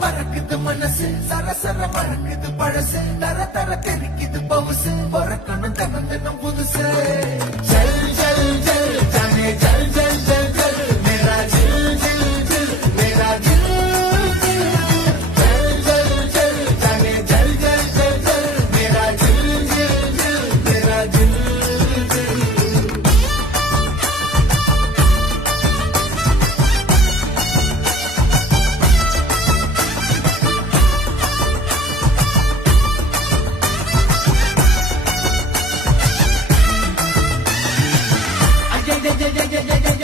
பறக்குது மனசு சரசர மறக்குது பழசு தர தர தெரிக்குது பவுசு பொறக்கணும் தகந்தனும் புதுசு ஜல் ஜல் ஜல் ஜானே ஜல் ஜல் ஜல் ஜல் மேரா ஜில் ஜில் ஜில் மேரா ஜில் ஜல் ஜல் ஜல் ஜானே ஜல் ஜல் ஜல் ஜல் மேரா ஜில் ஜில் ஜில் மேரா ஜில் ஜில் yeah, yeah, yeah, yeah, yeah, yeah.